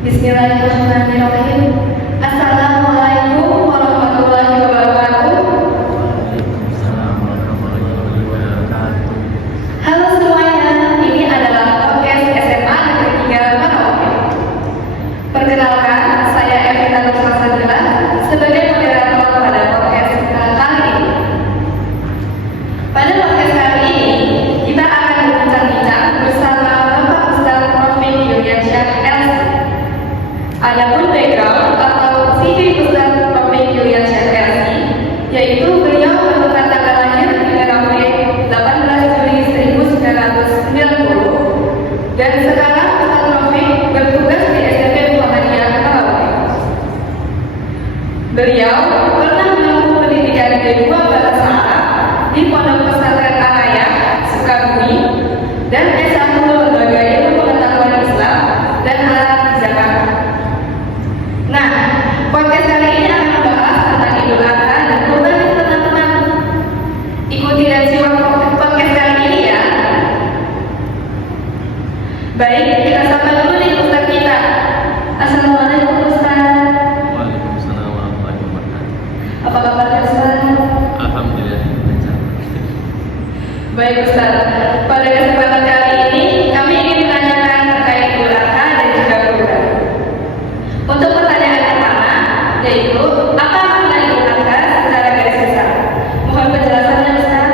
Bismillahirrahmanirrahim. Assalamualaikum warahmatullahi wabarakatuh. Halo semuanya, ini adalah podcast SMA Negeri 3 Merauke. Perkenalkan, saya Evita Nurfasabila sebagai moderator pada podcast kali ini. Pada podcast kali ini, kita akan berbincang-bincang bersama Bapak Ustaz Taufik Yuryansyah LC. Adapun background atau CV Ustaz Taufik Yuryansyah LC, yaitu beliau merupakan tanggal lahir di Merauke 18 Juli 1990 dan sekarang Ustaz Taufik bertugas di SMP Muhammadiyah Merauke. Beliau pernah menempuh pendidikan D2 Bahasa Arab di Pondok Pesantren Araya, Sukabumi, dan S1 Lembaga Ilmu Pengetahuan Islam dan Halal di Jakarta. Nah, podcast kali ini akan membahas tentang Idul Adha dan Kurban teman-teman. Ikuti dan simak podcast kali ini ya. Baik, kita sapa dulu nih Ustaz kita. Assalamualaikum Ustaz. Waalaikumsalam warahmatullahi wabarakatuh. Apa kabarnya Ustaz? Alhamdulillah lancar. Baik Ustaz, pada kesempatan kali ini kami ingin menanyakan terkait Idul Adha dan juga Kurban. Untuk pertanyaan pertama, yaitu apa makna Idul Adha secara garis besar? Mohon penjelasannya Ustaz.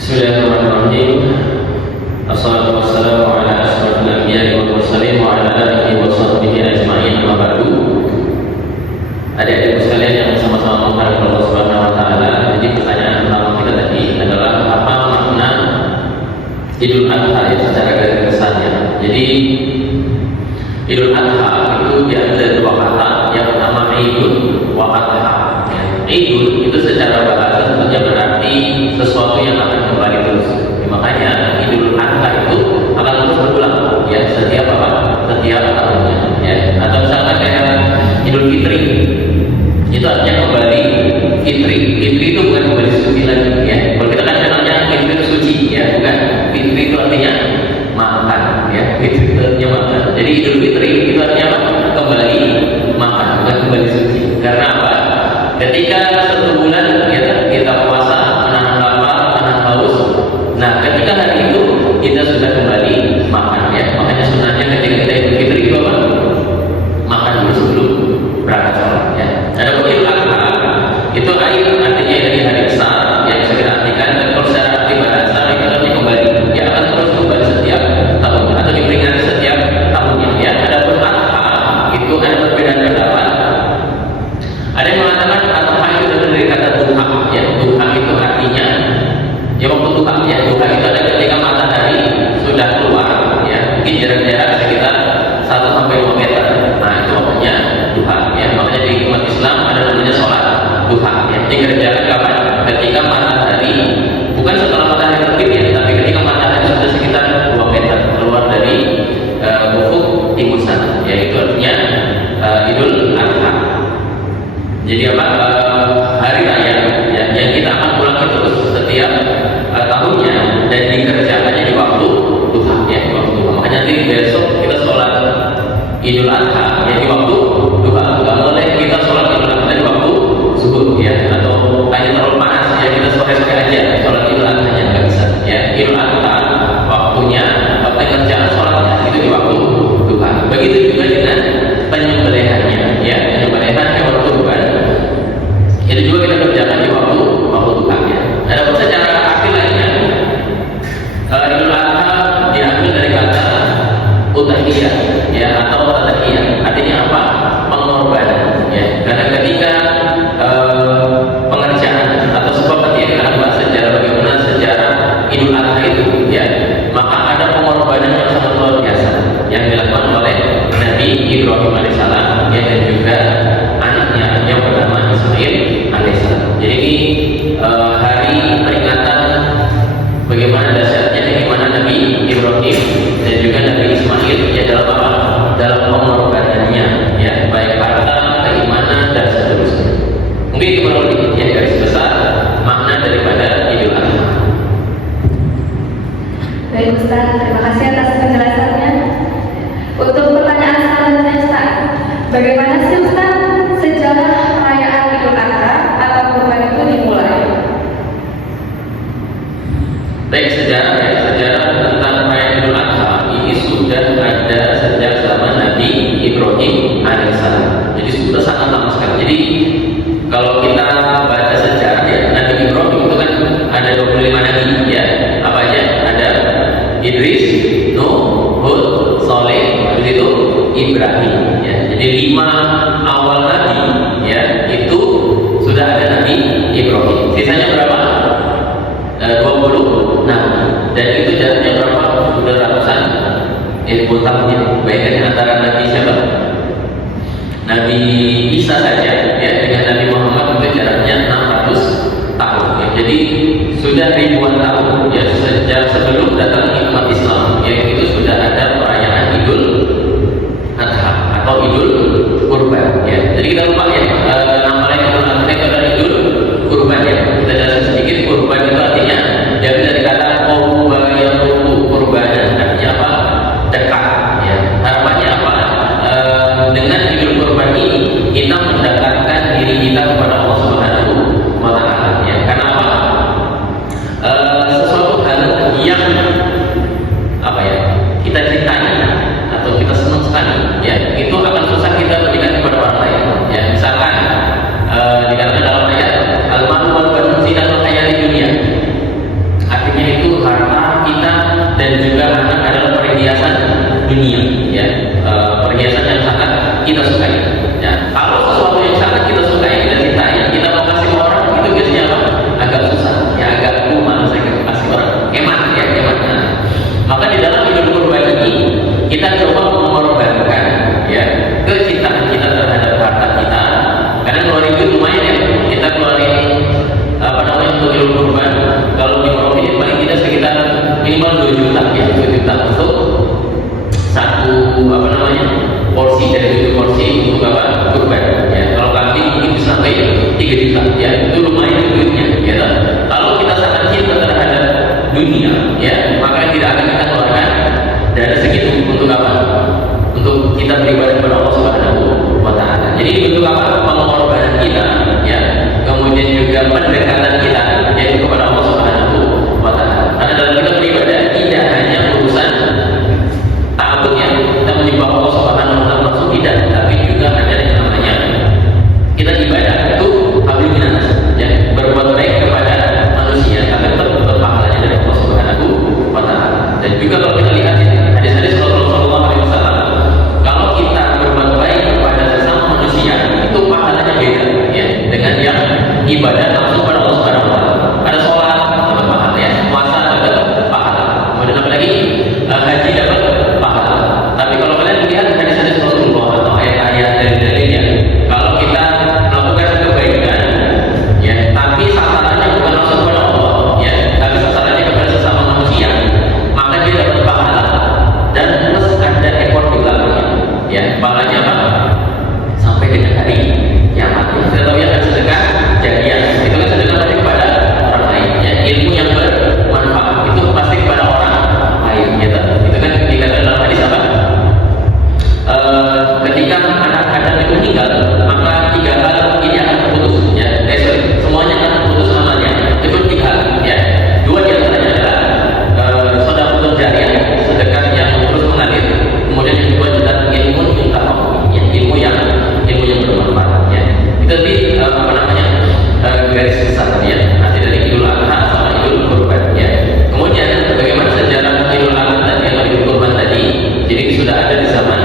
Bismillahirrahmanirrahim. Assalatu wassalamu ala asyrafil anbiya'i wal mursalin wa ala alihi wa sahbihi ajma'in, amma ba'du. Adik-adikku sekalian yang sama-sama menghargai Allah Subhanahu wa taala. Jadi pertanyaan pertama kita tadi adalah apa makna Idul Adha ya, secara garis besarnya. Jadi Idul Adha itu diambil dari dua kata. Yang pertama Idul wa Adha. Ya. Idul itu secara bahasa sebetulnya berarti sesuatu yang akan kembali terus. Ya, makanya Idul Adha itu akan terus berulang ya setiap tahunnya. Ya. Atau misalkan kayak Idul Fitri, itu artinya kembali fitri. Fitri itu bukan kembali suci lagi ya. Kalau kita kan kenalnya fitri itu suci ya, bukan. Fitri itu artinya makan ya. Fitri itu artinya makan. Jadi Idul Fitri itu artinya apa? Kembali makan, bukan kembali suci. Karena apa? Ketika satu bulan kita puasa, menahan lapar, menahan haus. Nah, ketika hari itu kita sudah kembali makan ya. Makanya sunahnya ketika kita Idul Fitri itu apa? Makan dulu sebelum berangkat sholat ya. Ada Idul Adha itu artinya dari hari besar yang bisa kita artikan, dan kalau secara arti bahasa itu artinya kembali. Ya akan terus kembali setiap tahunnya atau diperingati setiap tahunnya ya. Ada Adha itu ada perbedaan pendapat. Ada yang mengatakan Adha itu dari kata duha ya. Duha itu artinya ya waktu duha ya. Duha itu ada ketika matahari sudah keluar ya. Mungkin jarak-jarak sekitar 1-2 meter. Nah itu waktunya duha ya. Makanya di umat Islam ada namanya sholat duha ya. Jadi jarak kapan? Ketika matahari, bukan setelah matahari terbit ya, tapi ketika matahari sudah sekitar 2 meter keluar dari ufuk timur sana ya. Itu artinya Idul Adha. Jadi apa? Hari raya ya, yang kita akan ulangi terus setiap tahunnya dan dikerjakannya di waktu duha ya, di waktu duha. Makanya nanti besok kita sholat Idul Adha ya di waktu duha. Nggak boleh kita sholat Idul Adha di waktu zuhur ya, atau hanya terlalu panas ya kita sore-sore aja sholat Idul Adha nya nggak bisa ya. Idul Adha waktu kerjaan sholatnya itu di waktu duha. Begitu juga dengan penyembelihannya ya, penyembelihan hewan kurban itu juga kita kerjakan di waktu duha ya. Ada secara arti lainnya Idul Adha diambil dari kata udhiyah ya, atau tadhiyah. Artinya apa? Pengorbanan ya. Karena ketika pengerjaan atau sebab ketika kita bahas sejarah bagaimana sejarah Idul Adha itu ya, maka ada pengorbanan yang sangat luar biasa yang dilakukan oleh Nabi Ibrahim alaihissalam ya, dan juga anaknya yang bernama Ismail alaihissalam. Jadi ini hari peringatan bagaimana dasarnya, bagaimana Nabi Ibrahim dan juga Nabi Ismail ya dalam apa? Dalam pengorbanannya ya, baik harta Nuh, Hud, Saleh, habis itu Ibrahim. Ya. Jadi 5 awal nabi ya itu sudah ada Nabi Ibrahim. Sisanya berapa? 20 nabi. Dan itu jaraknya berapa? Sudah ratusan ribu tahun ya. Bayangkan antara Nabi siapa? Nabi Isa saja ya dengan Nabi Muhammad itu jaraknya 600 tahun ya. Jadi sudah ribuan tahun ya sejak sebelum datang umat Islam ya itu sudah ada perayaan Idul Adha atau Idul Kurban ya. Jadi kita lupa ya nama lain Idul Adha itu adalah Idul Kurban ya. Kita jelaskan sedikit, kurban itu artinya jadi dari kata kurbanan artinya apa? Dekat ya. Harapannya apa? Dengan Idul Kurban ini kita mendekatkan diri kita kepada Allah Subhanahu wa taala ya. Karena apa? Sesuatu hal yang apa ya? Kita cintai atau kita senang sekali ya, itu akan susah kita berikan kepada orang lain ya. Misalkan dikatakan dalam ayat al-malu wal banun zinatul hayatid dunya. Artinya itu harta kita dan juga anak adalah perhiasan dunia ya. Perhiasan yang sangat kita sukai ya. Kalau sesuatu yang sangat kita sukai dan cintai kita mau kasih ke orang itu biasanya apa? Agak susah ya, agak rumah saya kasih orang hemat ya, hemat. Nah, maka di dalam Idul Kurban ini kita coba mengorbankan ya kecintaan kita terhadap harta kita. Karena keluarin itu lumayan ya, kita keluarin apa namanya untuk Idul Kurban kalau di Provinsi ini paling tidak sekitar minimal 2 juta ya, 2 juta untuk satu apa namanya porsi dari 7 porsi untuk apa kurban ya. Kalau kambing mungkin bisa sampai 3 juta ya, itu lumayan duitnya ya. Kalau kita sangat cinta terhadap dunia ya, maka tidak akan kita keluarkan dana segitu untuk apa? Untuk kita beribadah kepada Allah Subhanahu wa taala. Jadi untuk apa? Pengorbanan kita ya. Kemudian juga pendekatan kita yaitu kepada Allah Subhanahu wa taala. Karena dalam kita beribadah tidak hanya urusan ta'abbud ya, kita menyembah Allah Subhanahu wa taala langsung tidak, tapi juga ada yang namanya kita ibadah itu habis minas ya, berbuat baik kepada manusia agar tetap berpahalanya dari Allah Subhanahu wa taala. Dan juga kalau kita lihat hadis-hadis Rasulullah sallallahu alaihi wasallam, kalau kita berbuat baik kepada sesama manusia itu pahalanya beda ya dengan yang ibadah langsung pada Allah Subhanahu wa taala. Ada sholat dapat pahala ya, puasa dapat pahala. Kemudian apa lagi? Haji dapat pahala. Tapi kalau kalian lihat hadis-hadis Rasulullah atau ayat-ayat dari dalilnya, kalau kita melakukan kebaikan ya, tapi sasarannya bukan langsung kepada Allah ya, tapi sasarannya kepada sesama manusia, maka dia dapat pahala dan plus ada ekor di belakangnya ya. Pahalanya apa? Sampai dengan hari kiamat. Kita tahu ya, sedekah jariah itu kan sedekah tadi kepada orang lain ya. Ilmu yang bermanfaat itu pasti kepada orang lain gitu. Itu kan dikatakan dalam hadis apa? Ketika anak Adam itu meninggal, maka 3 hal ini akan terputus ya. Semuanya akan terputus amalnya. Itu 3 hal ya. 2 di antaranya adalah sedekah jariah, sedekah yang terus mengalir. Kemudian yang kedua adalah ilmu yuntafa'u ya, ilmu yang bermanfaat ya. Itu di apa namanya? Garis besar ya. Nanti dari Idul Adha sama Idul Kurban ya. Kemudian bagaimana sejarah Idul Adha dan Idul Kurban tadi? Jadi sudah ada di zaman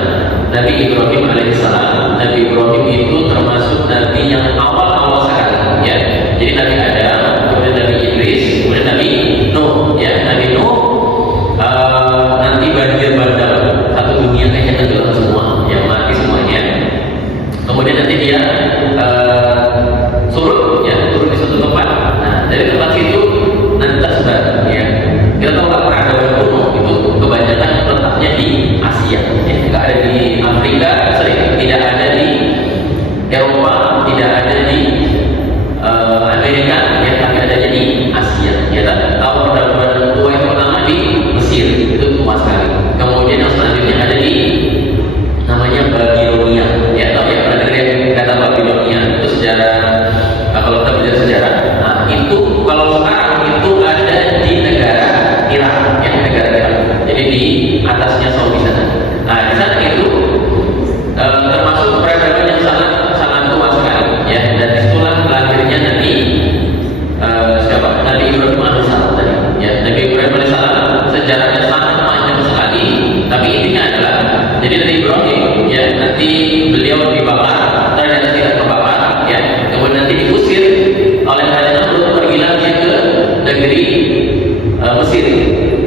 Nabi Ibrahim alaihissalam. Nabi Ibrahim itu termasuk nabi yang awal-awal sekali ya. Jadi Nabi Adam, kemudian Nabi Idris, kemudian Nabi Nuh ya. Nabi Nuh nanti banjir bandang satu dunia kayaknya tenggelam semua ya, mati semuanya. Kemudian nanti dia surut ya, turun di suatu tempat. Nah dari tempat situ nanti tersebar ya. Kita tahu lah peradaban kuno itu kebanyakan letaknya di Asia ya, nggak ada di Afrika, tidak ada di Eropa, tidak ada di Amerika ya, tapi adanya di Asia ya. Tahu peradaban tua yang pertama di Mesir, itu tua sekali. Kemudian yang selanjutnya ada di namanya Babilonia ya. Tahu ya, pernah dengar kata Babilonia itu sejarah. Kalau kita belajar sejarah, nah itu kalau sekarang itu ada di negara Irak ya, negara Irak. Jadi di atasnya Saudi sana. Nah di sana itu termasuk peradaban yang sangat tua sekali ya. Dan itulah lahirnya Nabi siapa? Nabi Ibrahim alaihissalam tadi ya. Nabi Ibrahim alaihissalam sejarahnya sangat panjang sekali. jadi Nabi Ibrahim ya nanti beliau dibakar, ternyata tidak kebakar ya, kemudian nanti diusir oleh Raja Namrud, pergilah dia ke negeri Mesir.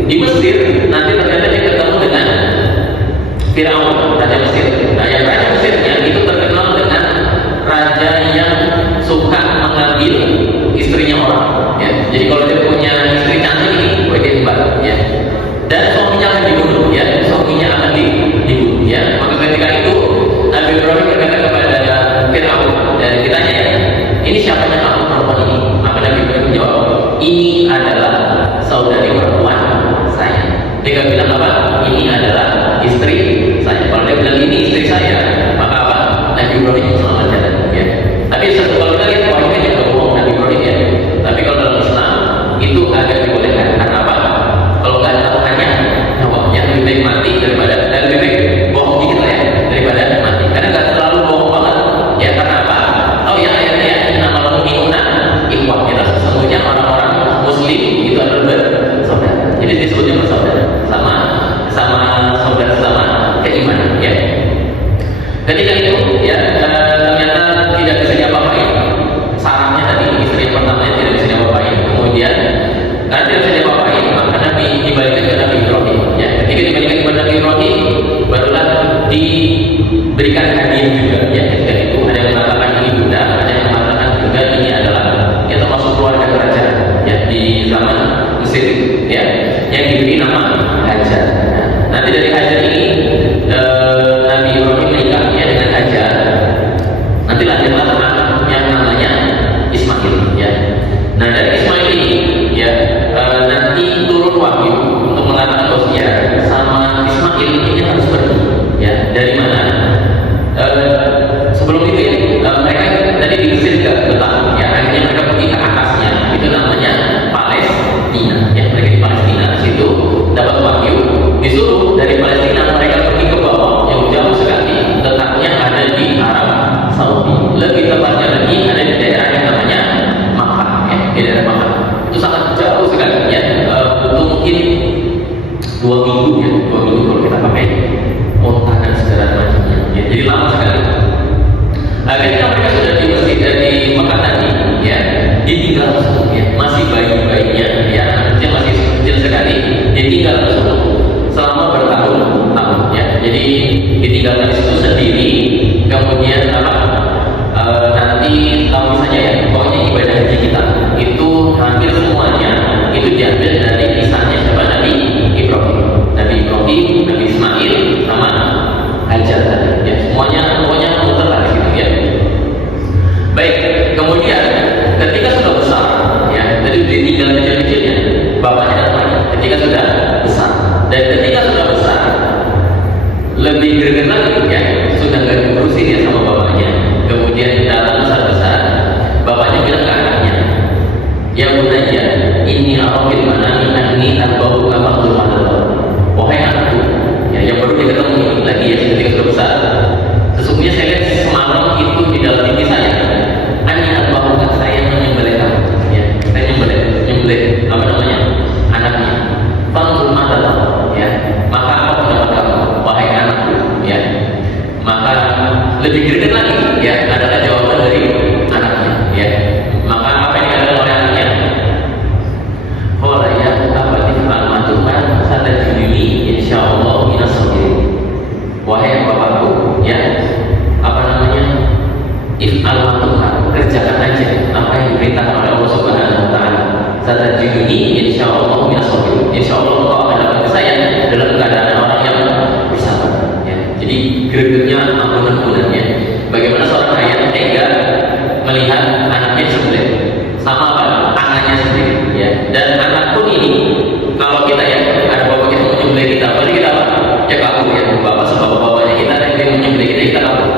Di Mesir nanti ternyata dia ketemu dengan Firaun, Raja Mesir. Nah, yang Raja Mesirnya itu terkenal dengan raja yang suka mengambil istrinya orang. Ya. Jadi kalau dia punya istri cantik ini, boleh diembat. Ya. Dan suaminya akan dibunuh. Ya. Suaminya akan dibunuh. Ya. Maka ketika itu Nabi Ibrahim berkata kepada Firaun, dan ditanya ya, ini siapa yang kamu perempuan ini? Maka Nabi Ibrahim menjawab, ini adalah saudari perempuan saya. Dia bilang apa? Ini adalah istri saya. Kalau dia bilang ini istri saya, maka apa? Nabi Ibrahim selamat jalan. Ya. Tapi kalau kita lihat poinnya dia bohong Nabi Ibrahim ya. Tapi kalau dalam Islam itu agak dibolehkan. Karena apa? Kalau nggak ada taruhannya, ya lebih baik mati daripada lebih baik bohong dikit lah ya daripada mati. Karena nggak terlalu bohong banget. Ya karena apa? Oh ya ayatnya ya, nama mu'minuna ikhwah. Kita sesungguhnya orang-orang Muslim itu adalah bersaudara. Jadi disebutnya bersaudara sama saudara sama keimanan ya. Ketika itu ya ternyata tidak bisa diapa-apain. Sarangnya tadi istri yang pertamanya tidak bisa diapa-apain. Kemudian karena tidak bisa diapa-apain, maka Nabi dibalikan ke Nabi Ibrahim. Ya, ketika dibalikan kepada Nabi Ibrahim, barulah diberikan hadiah juga. Ya, ketika itu ada yang mengatakan ini bunda, ada yang mengatakan juga ini adalah ya termasuk keluarga kerajaan ya di zaman Mesir ya, yang diberi nama Hajar. Nanti dari Hajar ini Nabi Ibrahim menikah ya dengan Hajar. Nanti lahirlah anak yang namanya Ismail ya. Nah dari Ismail ini ya nanti turun wahyu untuk mengatakan bahwa ya sama Ismail ini harus pergi ya. Dari mana? Sebelum itu ya mereka tadi di Mesir juga betah ya. Akhirnya mereka pergi ke atasnya, itu namanya Palestina ya. Mereka di Palestina, situ dapat wahyu, disuruh dari Palestina mereka pergi ke bawah yang jauh sekali, letaknya ada di Arab Saudi. Lebih tepatnya lagi ada di daerah yang namanya Makkah ya, di daerah Makkah. Itu sangat jauh sekali ya, butuh mungkin 2 minggu ya, 2 minggu kalau kita pakai onta dan segala macamnya ya, jadi lama sekali. Ketika mereka sudah di Mesir di Makkah tadi ya, ditinggal langsung ya, masih bayi-bayinya ya, anak kecil masih kecil sekali, ditinggal langsung selama bertahun-tahun ya. Jadi ditinggalkan di situ sendiri. Kemudian apa? Nanti tahu saja ya, pokoknya ibadah haji kita itu hampir semuanya itu diambil dari kisahnya siapa? Nabi Ibrahim, Nabi Ismail sama Hajar tadi ya. Semuanya pokoknya muter lah di situ ya. Baik, kemudian ketika sudah besar ya, tadi ditinggal kecil-kecilnya, bapaknya datang lagi. Ketika sudah besar dan ketika sudah besar lebih greget lagi ya, sudah nggak diurusin ya sama bapaknya. Kemudian dalam besar-besar bapaknya bilang ke anaknya, ya bunaya ini arafil manami anni arba'u kafa'ul manal. Wahai anakku ya, yang baru diketemu lagi ya ketika sudah besar, sesungguhnya saya lihat semalam itu di dalam mimpi saya, anni arba'u, saya menyembelih kamu ya, saya nyembelih apa namanya anaknya. Fanzur manal ya, maka apa pendapat kamu wahai anakku ya. Maka lebih greget lagi ya, adalah jawaban dari anaknya ya. Maka apa yang dikatakan oleh anaknya? Qala ya abati fa'almatuka satajiduni insyaallah minas sabirin. Wahai bapakku ya, apa namanya? If'almatuka, kerjakan aja apa yang diperintahkan oleh Allah Subhanahu wa taala. Satajiduni insyaallah minas sabirin. Insyaallah engkau akan dapat saya dalam keadaan orang yang bersabar ya. Jadi gregetnya ampun-ampunannya. Bagaimana seorang ayah tega melihat anaknya disembelih sama apa? Anaknya sendiri ya. Dan anak pun ini kalau kita ya ada bapak kita menyembelih kita, berarti kita apa? Ya kabur ya, bapak sebab bapaknya kita dan dia menyembelih kita kabur.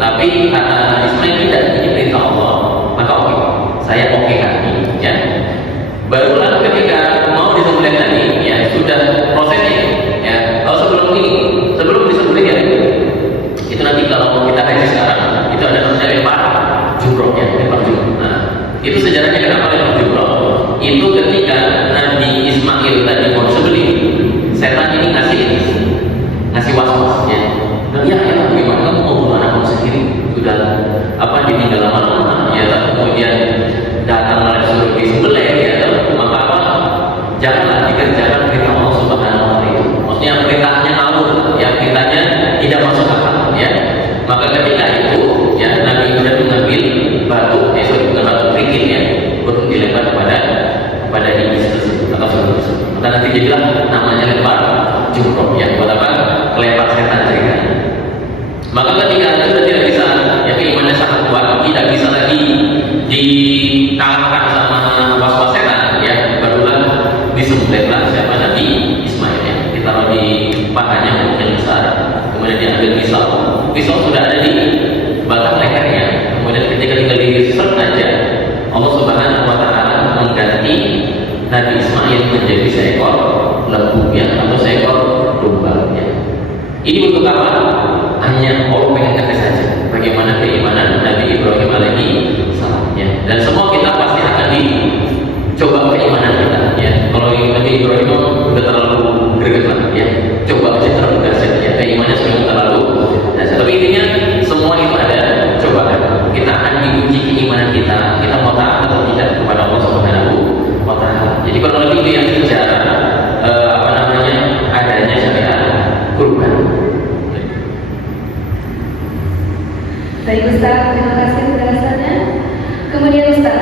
Tapi kata Ismail tidak, ini perintah Allah, maka oke, saya oke kan ini ya. Barulah ketika mau disembelih tadi ya, sudah prosesnya ya. Kalau sebelum disembelih ya, itu nanti kalau kita haji sekarang itu ada namanya lempar jumroh ya, lempar jumroh. Nah, itu sejarahnya kenapa lempar jumroh? Itu ketika Nabi Ismail tadi mau disembelih, setan ini ngasih was-was ya. ya bagaimana kamu mau bunuh anakmu sendiri, sudah ditinggal lama-lama ya, kemudian datang malah disuruh disembelih ya, maka janganlah dikerjakan perintah Allah Subhanahu wa taala itu. Maksudnya perintahnya ngawur ya, perintahnya tidak masuk akal ya. Maka ketika itu ya Nabi sudah mengambil batu, bukan batu kerikil ya, untuk dilempar kepada iblis tersebut atau sesuatu tersebut. Maka nanti jadilah namanya lempar jumroh ya, buat apa? Kelempar setan ceritanya. Maka ketika sudah tidak bisa, ya keimanannya sangat kuat, tidak bisa lagi dikalahkan sama was-was setan ya, barulah disembelihlah siapa Nabi Ismail ya, ditaruh di pahanya yang besar, kemudian diambil pisau sudah ada di batang lehernya, kemudian ketika tinggal diserut aja, Allah Subhanahu wa taala mengganti Nabi Ismail menjadi seekor lembu ya, atau seekor domba ya. Ini untuk apa? Hanya Allah pengen ngetes saja bagaimana keimanan Nabi Ibrahim alaihi salam ya. Dan semua kita pasti akan dicoba keimanan kita ya. Kalau Nabi Ibrahim udah terlalu greget lah ya, coba aja terlalu dahsyat ya, keimanannya sudah terlalu dahsyat. Tapi intinya semua itu ada cobaan. Kita akan diuji keimanan kita mau taat atau tidak kepada Allah Subhanahu wa taala. Jadi kalau lebih itu yang sejarah adanya syariat kurban. Baik Ustaz, terima kasih penjelasannya. Kemudian Ustaz,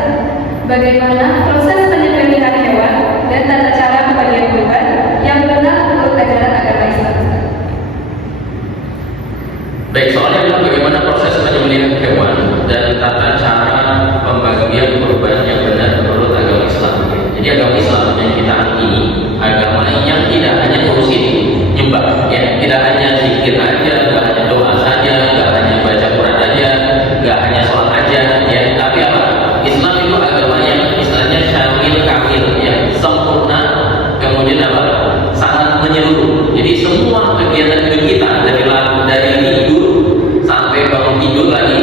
bagaimana proses penyembelihan hewan dan tata cara pembagian kurban yang benar menurut ajaran agama Islam Ustaz? Baik, soalnya adalah bagaimana proses penyembelihan hewan dan tata cara pembagian kurban yang benar menurut agama Islam. Jadi agama Islam yang kita ini agama yang tidak hanya ngurusin nyembah ya, tidak hanya zikir aja, tidak hanya doa saja, tidak hanya baca Quran aja, tidak hanya sholat aja ya, tapi apa? Islam itu agama yang istilahnya syamil kamil ya, sempurna, kemudian apa? Sangat menyeluruh. Jadi semua kegiatan hidup kita dari tidur sampai bangun tidur lagi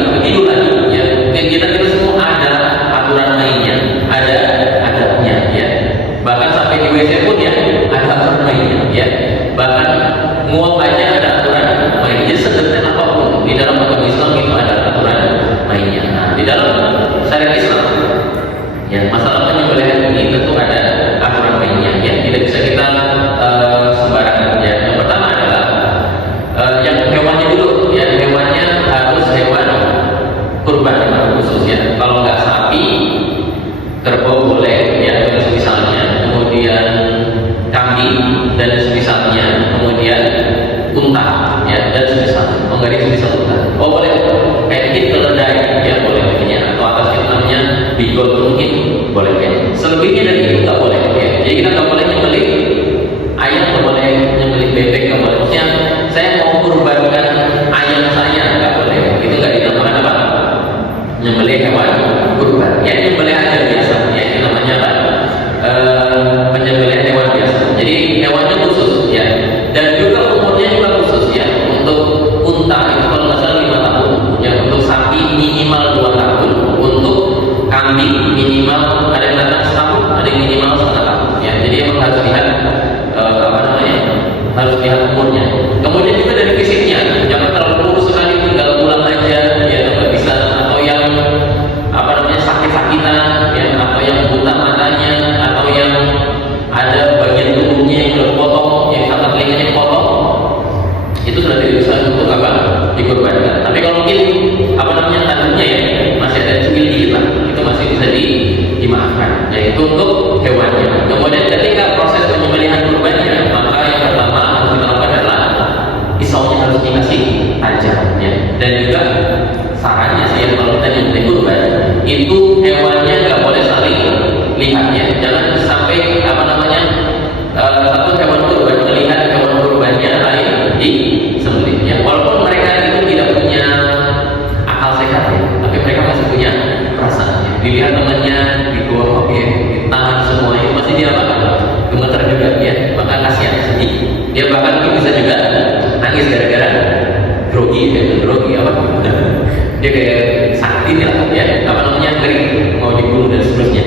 ya, kegiatan kita semua ada aturan mainnya, ada adabnya ya. Bahkan sampai di WC pun ya ada aturan mainnya ya. Bahkan nguap aja ada aturan mainnya, sedetail apapun di dalam agama Islam itu ada aturan mainnya. Nah, di dalam syariat Islam ya, masalah penyembelihan ini tentu ada aturan mainnya ya, tidak bisa kita sembarangan ya. Yang pertama adalah yang hewannya dulu ya, hewannya harus hewan kurban khusus ya. Kalau nggak sapi, kerbau boleh ya, dan semisalnya, kemudian kambing dan semisalnya, kemudian unta ya, dan semisalnya. Oh nggak semisal unta, oh boleh kayak keledai ya, boleh ya, atau atas itu namanya bigol mungkin boleh ya. Selebihnya dari itu nggak boleh ya. Jadi kita nggak boleh nyembelih ayam, nggak boleh nyembelih bebek, nggak boleh. Maksudnya saya mau kurbankan ayam saya, nggak boleh. Itu nggak dinamakan apa? Nyembelih hewan kurban ya, nyembelih aja biasa ya, itu namanya apa? Penyembelihan hewan biasa. Jadi hewannya khusus ya, dan juga umurnya juga khusus ya. Untuk unta itu kalau nggak salah 5 tahun ya, untuk sapi minimal 2 tahun, untuk kambing minimal ada yang datang setahun, ada yang minimal setengah tahun ya. Jadi emang harus lihat harus lihat umurnya. Kemudian juga dari fisiknya, jangan terlalu kurus sekali tinggal pulang aja ya, nggak bisa. Atau yang sakit-sakitan ya, atau yang buta matanya, atau yang ada bagian tubuhnya yang sudah potong, yang sangat telinganya potong, itu sudah tidak bisa untuk apa? Dikurbankan. Tapi kalau mungkin tanduknya ya masih ada cemil dikit lah, itu masih bisa dimaafkan. Yaitu untuk hewannya. Kemudian ketika proses penyembelihan kurbannya, maka yang pertama harus kita lakukan adalah pisaunya harus dikasih tajam ya. Dan juga sarannya sih kalau kita nyembelih kurban itu hewannya nggak boleh saling lihat ya. Jangan sampai satu hewan kurban melihat hewan kurbannya lain di sembelih ya. Walaupun mereka itu tidak punya akal sehat ya, tapi mereka masih punya perasaan ya. Dilihat temannya di bawah ya, di tangan semua itu masih dia gemeter juga ya. Maka kasihan, sedih. Dia bahkan bisa juga nangis gara-gara grogi dia kayak sakit lah ya, ngeri mau dibunuh dan seterusnya.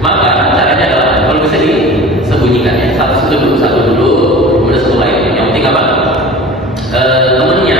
Maka caranya adalah kalau bisa disembunyikan ya, satu dulu, kemudian satu lain. Yang penting apa? Temennya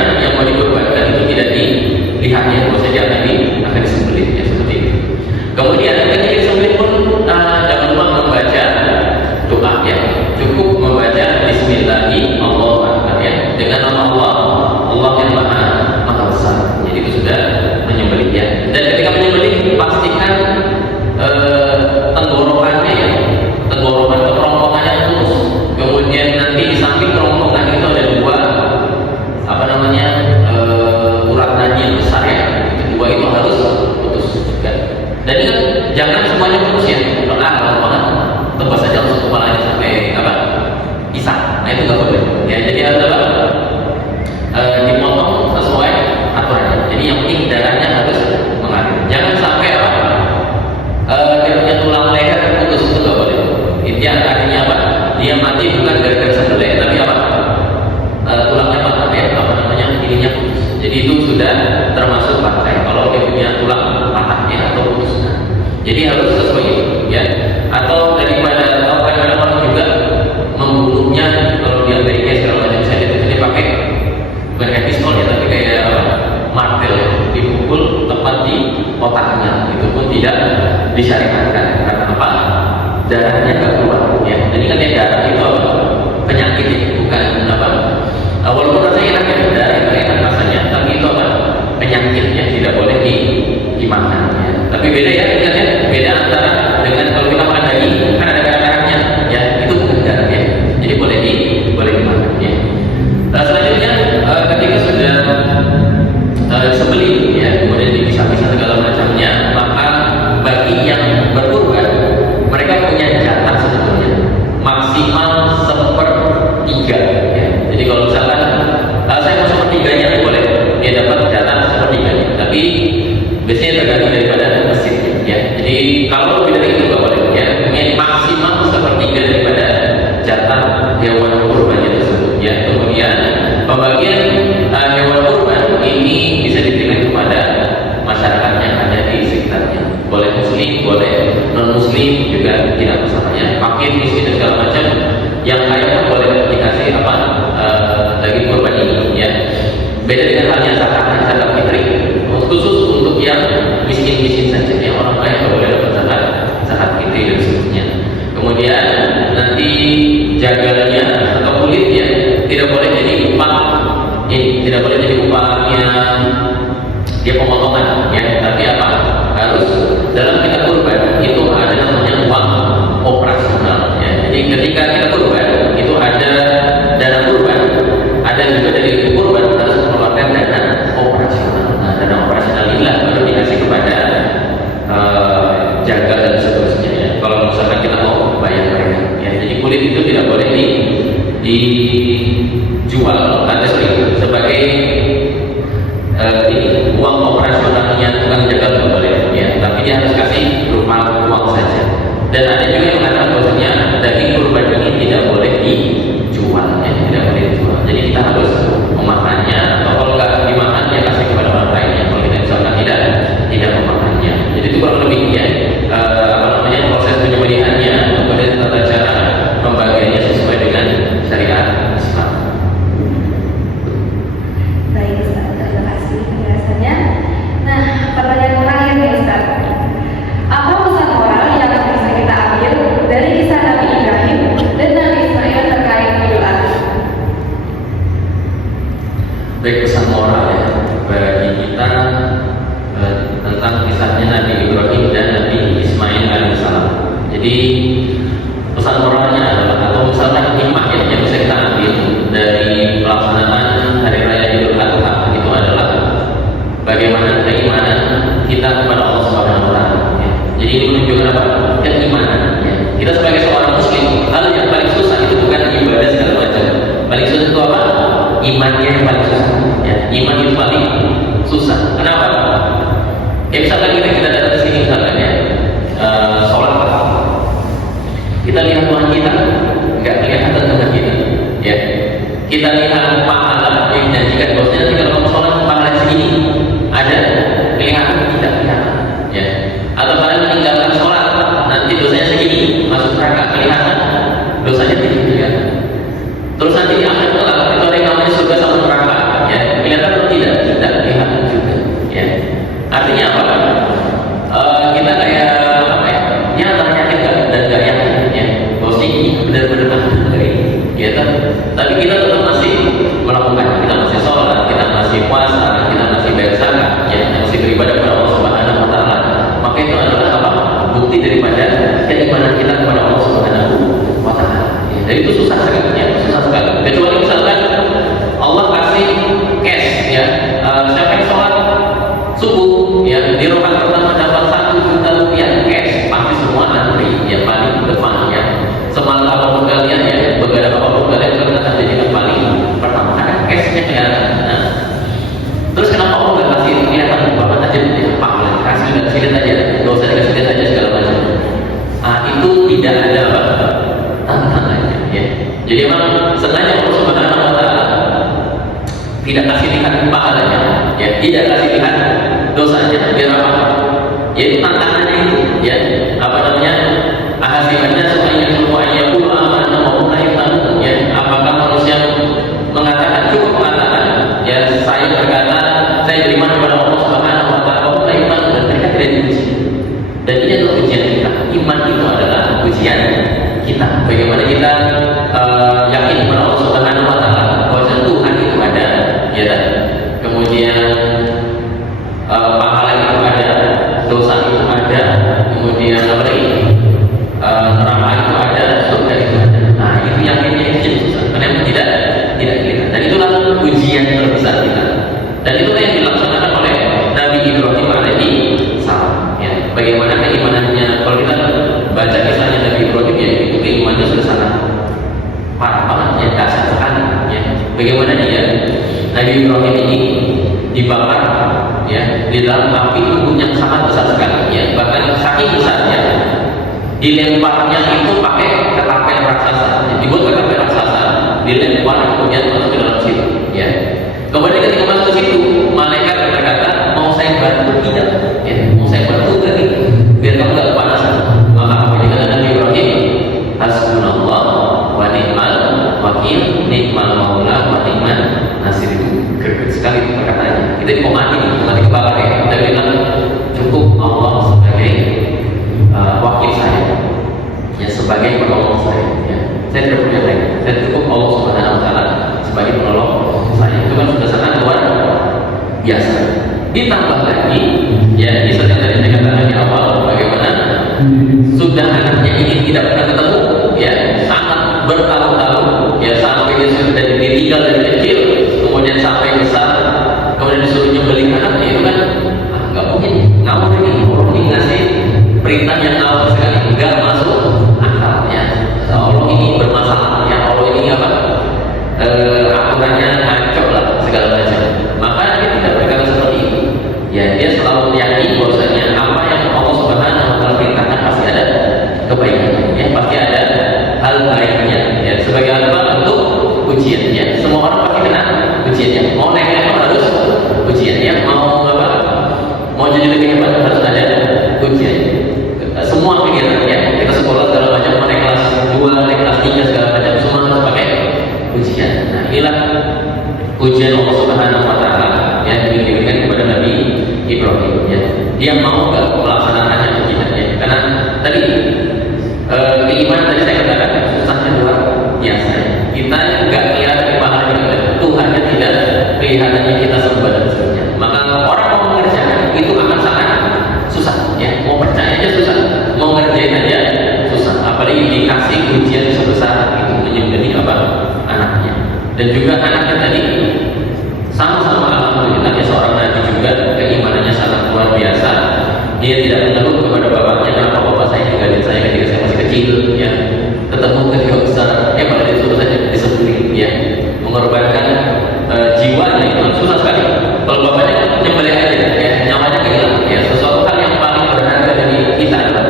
disyariatkan. Karena apa? Darahnya nggak keluar ya. Jadi kan yang darah itu apa? Penyakit ya, bukan apa? Walaupun rasanya enak ya, darah itu enak rasanya, tapi itu apa? Penyakit yang tidak boleh dimakan ya. Tapi beda ya, ingat ya, beda antara dengan kalau kita makan daging kan ada darah-darahnya ya, itu bukan darah ya. Jadi boleh dimakan ya. Selanjutnya ketika sudah sembelih ya, kemudian dipisah-pisah segala macamnya, maka bagi yang berkurban mereka punya jatah sebetulnya maksimal 1/3 ya. Jadi kalau misalkan saya mau 1/3-nya boleh, dia dapat jatah 1/3-nya, tapi biasanya tergantung daripada masjidnya ya. Jadi kalau lebih dari itu nggak boleh ya, maksimal 1/3 daripada jatah hewan kurbannya tersebut ya. Kemudian pembagian hewan kurban ini bisa diberikan kepada masyarakat yang ada di sekitarnya. Boleh muslim, boleh non muslim juga tidak masalah ya. Fakir, miskin dan segala macam, yang kaya pun boleh dikasih apa daging kurban ini ya. Beda dengan halnya zakat fitri, khusus untuk yang miskin saja ya. Orang kaya tidak boleh dapat zakat fitri dan seterusnya. Kemudian nanti jagalnya atau kulitnya tidak boleh jadi upah. Ini tidak boleh jadi upahnya dia pemotongan ya, tapi apa? Harus dalam kita kurban itu ada namanya uang operasional ya. Jadi ketika kita kurban itu ada dana kurban, ada juga dari kurban harus mengeluarkan dana operasional. Nah, dana operasional inilah baru dikasih kepada jaga dan seterusnya ya. Kalau misalkan kita mau bayar mereka ya, jadi kulit itu tidak boleh dijual sebagai uang operasionalnya tukang jaga nggak boleh ya, tapi dia harus kasih berupa uang saja. Dan ada juga yang mengatakan bahwasanya daging kurban ini tidak boleh dijual ya, tidak boleh dijual. Jadi kita harus memakannya, atau kalau nggak dimakan ya kasih kepada orang lain ya. Kalau kita misalkan tidak memakannya, jadi itu kurang lebih ya proses penyembelihannya, kemudian tata cara pembagiannya sesuai dengan syariat Islam. Baik Ustaz, terima kasih penjelasannya. Nah, pertanyaan terakhir nih Ustaz, apa pesan moral yang bisa kita ambil dari kisah Nabi Ibrahim dan Nabi Ismail terkait Idul Adha? Baik, pesan moral ya bagi kita tentang kisahnya Nabi Ibrahim dan Nabi Ismail alaihissalam. Jadi pesan moralnya adalah, atau misalkan hikmah yang bisa kita ambil dari pelaksanaan hari raya Idul Adha itu adalah bagaimana keimanan kita kepada Allah Subhanahu wa taala ya. Jadi ini menunjukkan apa? Keimanan ya. Kita sebagai seorang muslim, hal yang paling susah itu bukan ibadah segala macam. Paling susah itu apa? Imannya yang paling susah ya. Iman itu paling susah. Kenapa? Ya misalkan kita datang ke sini misalkan ya, sholat kita lihat Tuhan kita, nggak kelihatan Tuhan kita ya. Kita lihat pahala yang dijanjikan bahwasanya nanti kalau kamu sholat pahala segini, ada kelihatan tidak kelihatan ya. Atau kalian meninggalkan sholat nanti dosanya segini, masuk neraka, kelihatan dosanya tidak kelihatan. Terus nanti di akhir kelak itu ada yang namanya surga sama neraka ya, kelihatan atau tidak kelihatan juga ya. Artinya apa? Kita kayak apa ya? Ya antara yakin dan gak yakin ya. Bahwasanya ini benar-benar dari kita, tapi kita tetap masih melakukan, kita masih sholat, kita masih puasa, kita masih bayar zakat, ya, masih beribadah kepada Allah Subhanahu wa taala. Maka itu adalah apa? Bukti daripada keimanan kita kepada Allah Subhanahu wa taala. Ya, dan itu susah sekali ya, susah sekali. Kecuali misalkan Allah kasih cash ya, siapa yang sholat subuh ya di rakaat pertama dapat 1 juta rupiah cash, pasti semua antri ya paling depan ya. Semangat apapun kalian ya, begadang apapun kalian akan jadikan paling pertama karena cashnya kelihatan. Nah, terus kenapa Allah nggak kasih kelihatan banget aja ya, pahala kasih dan silet aja, dosa dikasih silet aja segala macam. Itu tidak ada apa tantangannya ya. Jadi memang sengaja Allah Subhanahu wa taala tidak kasih lihat pahalanya ya, tidak kasih lihat dosanya, biar apa? Yaitu tantangannya itu ya, apa namanya? Ahasibannya supaya semua ayatul amanah maupun ayat ya. Apakah manusia mengatakan cukup mengatakan ya saya berkata saya beriman kepada Allah Subhanahu wa taala dan mereka tidak diuji. Dan ini adalah ujian Nabi Ibrahim ini dibakar ya di dalam api unggun yang sangat besar sekali ya, bahkan saking besarnya dilemparnya itu pakai ketapel raksasa, dibuat ketapel raksasa, dilempar kemudian masuk ke dalam situ ya. Kemudian ketika masuk ke situ, malaikat berkata, mau saya bantu tidak ya, mau saya bantu tadi biar kamu gak kepanasan. Maka apa yang dikatakan Nabi Ibrahim, hasbunallah wa ni'mal wakil, ni'mal maula wa ni'man nasir. Itu greget sekali perkataannya. Kita mati kebakar ya. Kita bilang cukup Allah sebagai wakil saya ya, sebagai penolong saya ya. Saya tidak punya lagi, saya cukup Allah Subhanahu wa taala sebagai penolong saya. Itu kan sudah sangat luar biasa. Ditambah lagi ya, di saat yang tadi saya katakan di awal, bagaimana sudah anaknya ini tidak pernah ketemu ya, sangat bertahun-tahun ya, sampai dia sudah ditinggal dari kecil, kemudian sampai besar, kemudian disuruh nyembelih anaknya. Itu kan nggak mungkin, ngawur ini. Allah ini ngasih perintah yang ngawur sekali, nggak masuk akal ya. Allah ini bermasalah ya, Allah ini apa, aturannya ngaco lah segala macam. Maka dia tidak berkata seperti itu ya, dia selalu meyakini bahwasanya apa yang Allah Subhanahu wa taala perintahkan pasti ada kebaikan ya, pasti ada hal baiknya ya. Sebagai apa? Untuk ujian ya, semua orang pasti kena ujiannya. Mau naik level harus ujian ya, mau apa, mau jadi lebih hebat harus ada ujian. Semua pikiran ya, kita sekolah segala macam, mau naik kelas 2, naik kelas 3 segala macam, semua harus pakai ujian. Nah inilah ujian Allah Subhanahu wa taala yang diberikan kepada Nabi Ibrahim ya. Dia mau nggak melaksanakannya ujiannya? Karena tadi keimanan tadi saya katakan susahnya luar biasa. Kita nggak kelihatan pahalanya, Tuhannya tidak kelihatannya kita sembah dan seterusnya. Maka orang mau mengerjakan itu akan sangat susah ya. Mau percaya aja susah, mau ngerjain aja susah. Apalagi dikasih ujian sebesar itu, menyembelih apa anaknya. Dan juga anaknya tadi sama-sama alhamdulillah ya, seorang nabi juga keimanannya sangat luar biasa. Dia tidak mengeluh kepada bapaknya, kenapa bapak saya ninggalin saya ketika saya masih kecil ya, ketemu ketika besar ya, pada disuruh saja disembelih ya, mengorbankan jiwanya itu susah sekali. Kalau bapaknya nyembelih aja ya, nyawanya kehilangan ya. Sesuatu hal yang paling berharga dari kita adalah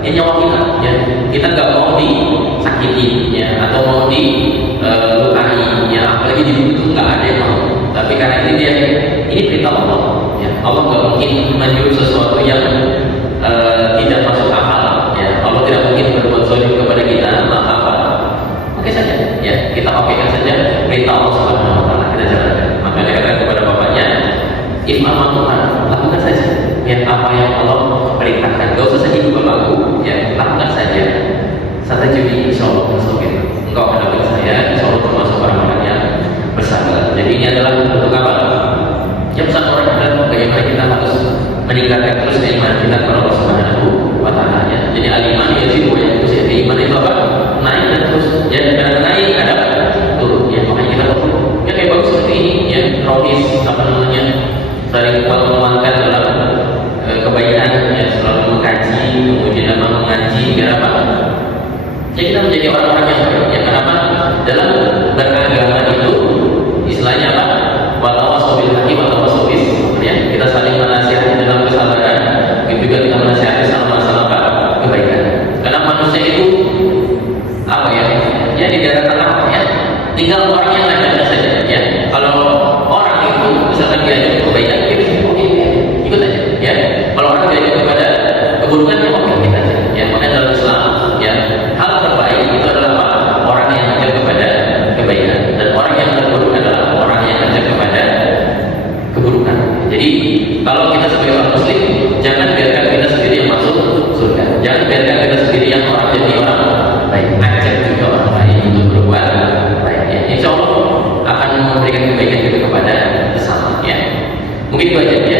ya, nyawa kita ya. Kita nggak mau disakitin ya, atau mau dilukai ya, apalagi dibunuh, nggak ada yang mau. Tapi karena ini dia, ini perintah Allah ya. Allah nggak mungkin menyuruh sesuatu yang tidak masuk akal ya. Allah tidak mungkin berbuat zalim kepada kita, maka apa? Oke saja ya, kita okekan saja perintah Allah Subhanahu wa taala, kita jalankan. Maka dia katakan kepada bapaknya, "If'al Tuhan, lakukan saja ya apa yang Allah perintahkan. Gak usah sedih bapakku ya, lakukan saja. Satajuni insyaallah bersabar. Engkau akan dapat saya insyaallah termasuk orang-orang yang bersabar." Jadi ini adalah untuk apa? Yang pesan orang adalah bagaimana kita harus meningkatkan terus keimanan kita kepada Allah Subhanahu wa taala ya. Jadi al-iman yazid wa yanqus ya. Iman itu apa? Naik dan terus ya, dan naik ada turun ya. Makanya kita perlu ya kayak bagus seperti ini ya, rohis apa namanya, saling kuat menguatkan dalam kebaikan ya, selalu mengkaji, kemudian mengaji biar apa? Ya kita menjadi orang-orang yang baik ya. Kenapa? Dalam beragama itu istilahnya apa? Watawasau bil haqqi watawasau bis sabr ya. Kita saling menasihati dalam kesabaran, begitu juga kita menasihati sama masalah apa? Kebaikan. Karena manusia itu apa ya? Ya di daerah tengah ya. Tinggal orang yang ngajak saja ya. Kalau orang itu misalkan diajak kebaikan, dia bisa oke ikut aja ya. Kalau orang diajak kepada keburukan, ya oke kita aja ya. Makanya dalam Islam ya, hal terbaik itu adalah apa? Orang yang ngajak kepada kebaikan, dan orang yang terburuk adalah orang yang ngajak kepada keburukan. Jadi kalau kita sebagai orang muslim, jangan biarkan kita sendiri yang masuk surga, jangan biarkan kita sendiri yang orang jadi orang baik, ajak juga orang lain untuk berbuat baik ya. Insya Allah akan memberikan kebaikan itu kepada sesama ya. Mungkin itu aja ya.